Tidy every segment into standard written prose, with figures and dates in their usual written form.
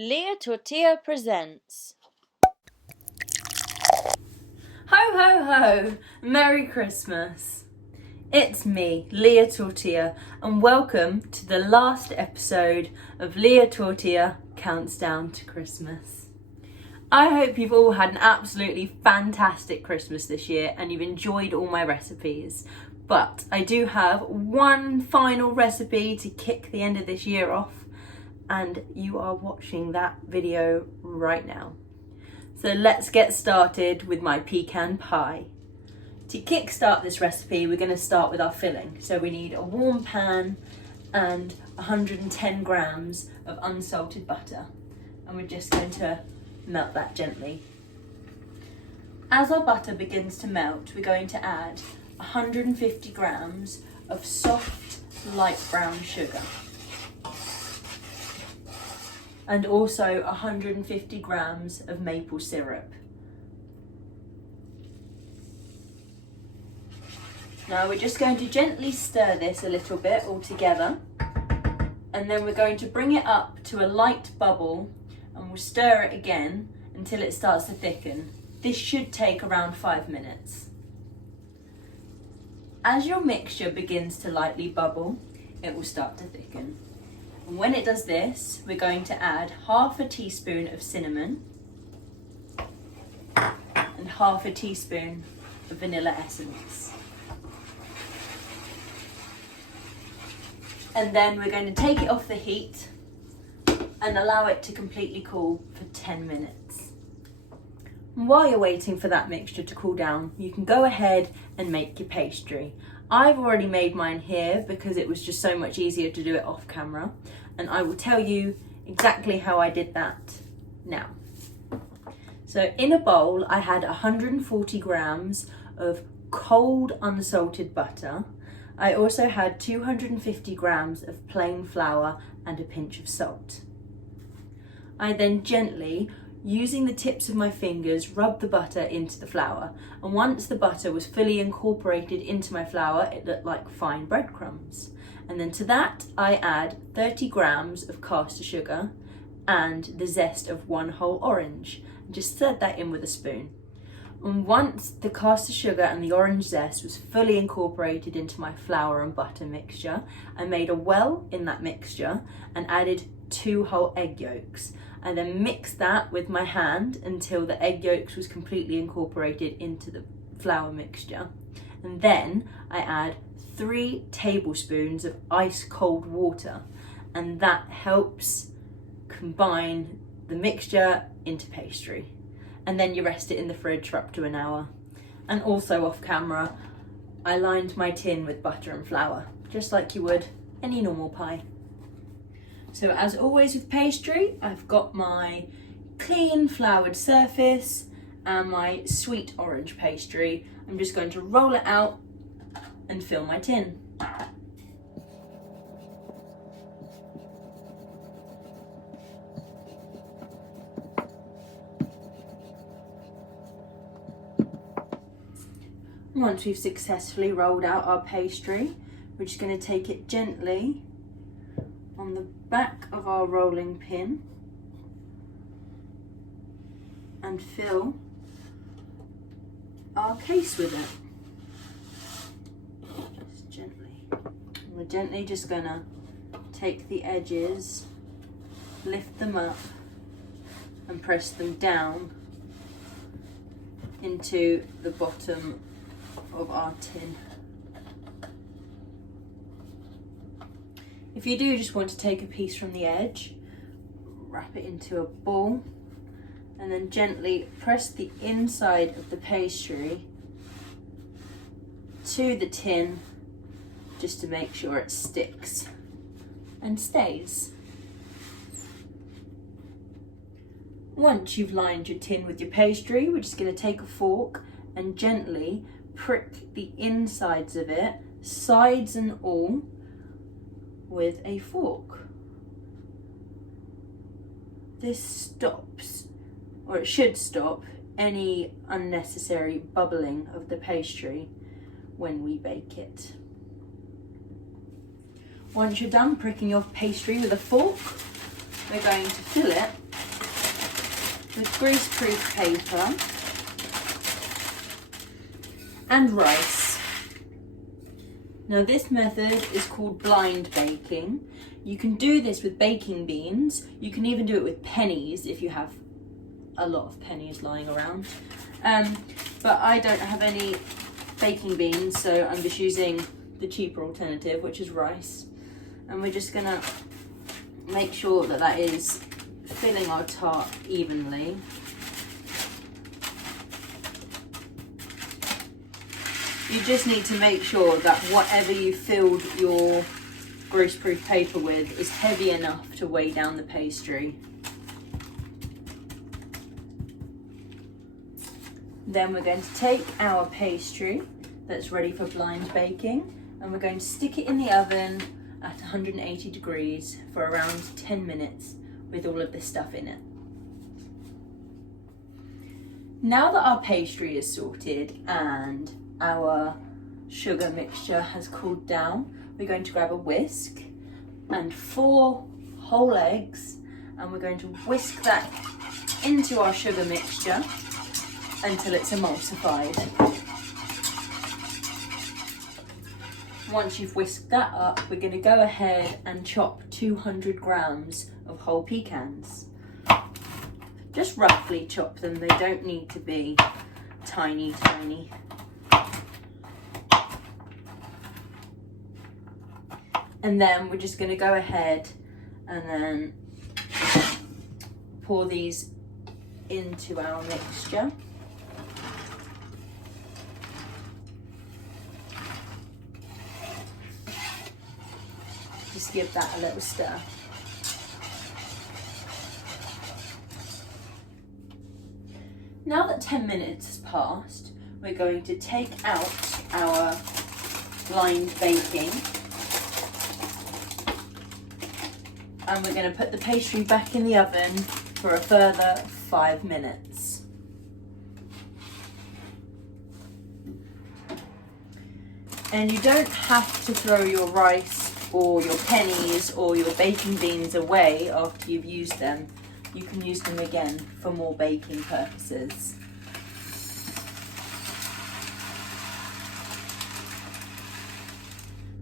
Lia Tortilla presents. Ho ho ho! Merry Christmas! It's me, Lia Tortilla, and welcome to the last episode of Lia Tortilla Counts Down to Christmas. I hope you've all had an absolutely fantastic Christmas this year and you've enjoyed all my recipes. But I do have one final recipe to kick the end of this year off, and you are watching that video right now. So let's get started with my pecan pie. To kickstart this recipe, we're going to start with our filling. So we need a warm pan and 110 grams of unsalted butter. And we're just going to melt that gently. As our butter begins to melt, we're going to add 150 grams of soft, light brown sugar. And also 150 grams of maple syrup. Now we're just going to gently stir this a little bit all together, and then we're going to bring it up to a light bubble and we'll stir it again until it starts to thicken. This should take around 5 minutes. As your mixture begins to lightly bubble, it will start to thicken. And when it does this, we're going to add half a teaspoon of cinnamon and half a teaspoon of vanilla essence. And then we're going to take it off the heat and allow it to completely cool for 10 minutes. And while you're waiting for that mixture to cool down, you can go ahead and make your pastry. I've already made mine here because it was just so much easier to do it off camera, and I will tell you exactly how I did that now. So in a bowl I had 140 grams of cold unsalted butter. I also had 250 grams of plain flour and a pinch of salt. I then gently, using the tips of my fingers, rubbed the butter into the flour, and once the butter was fully incorporated into my flour, it looked like fine breadcrumbs. And then to that I add 30 grams of caster sugar and the zest of one whole orange, and just stir that in with a spoon. And once the caster sugar and the orange zest was fully incorporated into my flour and butter mixture, I made a well in that mixture and added 2 whole egg yolks. I then mixed that with my hand until the egg yolks was completely incorporated into the flour mixture. And then I add 3 tablespoons of ice cold water, and that helps combine the mixture into pastry. And then you rest it in the fridge for up to an hour. And also off camera, I lined my tin with butter and flour, just like you would any normal pie. So as always with pastry, I've got my clean floured surface and my sweet orange pastry. I'm just going to roll it out and fill my tin. Once we've successfully rolled out our pastry, we're just going to take it gently on the back of our rolling pin and fill our case with it. Just gently. We're gently just going to take the edges, lift them up and press them down into the bottom of our tin. If you do just want to take a piece from the edge, wrap it into a ball and then gently press the inside of the pastry to the tin just to make sure it sticks and stays. Once you've lined your tin with your pastry, we're just going to take a fork and gently prick the insides of it, sides and all, with a fork. This stops, or it should stop, any unnecessary bubbling of the pastry when we bake it. Once you're done pricking your pastry with a fork, we're going to fill it with greaseproof paper and rice. Now this method is called blind baking. You can do this with baking beans. You can even do it with pennies if you have a lot of pennies lying around. But I don't have any baking beans, so I'm just using the cheaper alternative, which is rice. And we're just gonna make sure that that is filling our tart evenly. You just need to make sure that whatever you filled your greaseproof paper with is heavy enough to weigh down the pastry. Then we're going to take our pastry that's ready for blind baking and we're going to stick it in the oven at 180 degrees for around 10 minutes with all of this stuff in it. Now that our pastry is sorted and our sugar mixture has cooled down, we're going to grab a whisk and 4 whole eggs and we're going to whisk that into our sugar mixture until it's emulsified. Once you've whisked that up, we're going to go ahead and chop 200 grams of whole pecans. Just roughly chop them, they don't need to be tiny. And then we're just going to go ahead and then pour these into our mixture. Just give that a little stir. Now that 10 minutes has passed, we're going to take out our blind baking and we're going to put the pastry back in the oven for a further 5 minutes. And you don't have to throw your rice or your pennies or your baking beans away after you've used them. You can use them again for more baking purposes.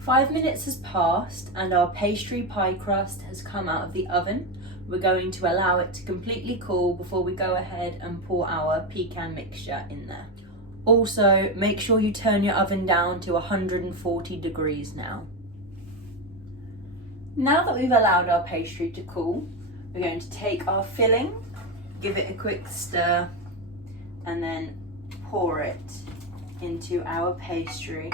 Five minutes has passed and our pastry pie crust has come out of the oven. We're going to allow it to completely cool before we go ahead and pour our pecan mixture in there. Also, make sure you turn your oven down to 140 degrees now. Now that we've allowed our pastry to cool, we're going to take our filling, give it a quick stir, and then pour it into our pastry.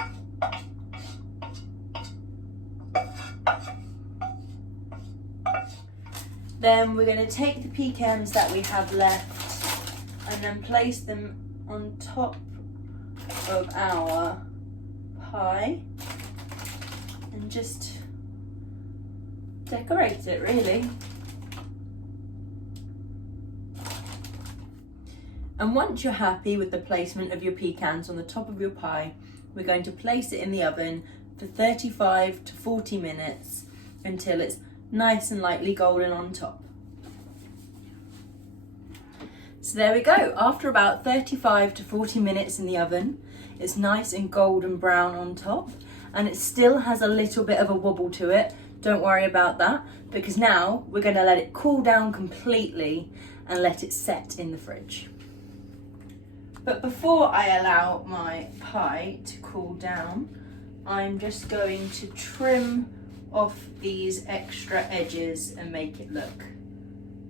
Then we're going to take the pecans that we have left and then place them on top of our pie and just decorate it really. And once you're happy with the placement of your pecans on the top of your pie, we're going to place it in the oven for 35 to 40 minutes until it's nice and lightly golden on top. So there we go. After about 35 to 40 minutes in the oven, it's nice and golden brown on top and it still has a little bit of a wobble to it. Don't worry about that because now we're going to let it cool down completely and let it set in the fridge. But before I allow my pie to cool down, I'm just going to trim off these extra edges and make it look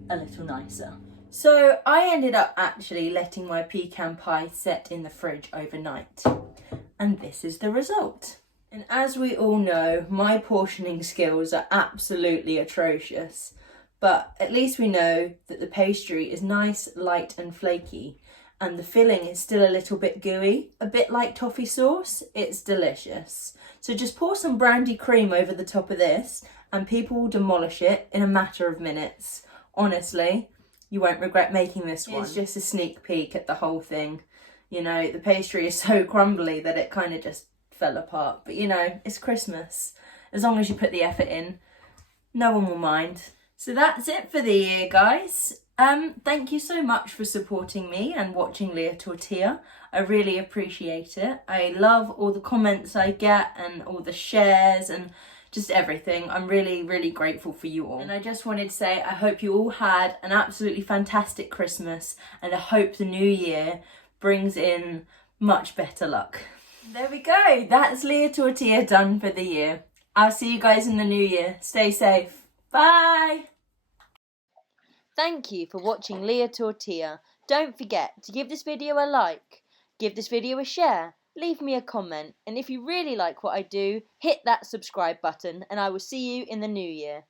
a little nicer. So I ended up actually letting my pecan pie set in the fridge overnight, and this is the result. And as we all know, my portioning skills are absolutely atrocious, but at least we know that the pastry is nice, light and flaky, and the filling is still a little bit gooey, a bit like toffee sauce. It's delicious. So just pour some brandy cream over the top of this and people will demolish it in a matter of minutes. Honestly, you won't regret making this one. It's just a sneak peek at the whole thing. You know, the pastry is so crumbly that it kind of just fell apart. But you know, it's Christmas. As long as you put the effort in, no one will mind. So that's it for the year, guys. Thank you so much for supporting me and watching Lia Tortilla. I really appreciate it. I love all the comments I get and all the shares and just everything. I'm really, really grateful for you all. And I just wanted to say I hope you all had an absolutely fantastic Christmas, and I hope the new year brings in much better luck. There we go. That's Lia Tortilla done for the year. I'll see you guys in the new year. Stay safe. Bye. Thank you for watching Lia Tortilla. Don't forget to give this video a like, give this video a share, leave me a comment, and if you really like what I do, hit that subscribe button and I will see you in the new year.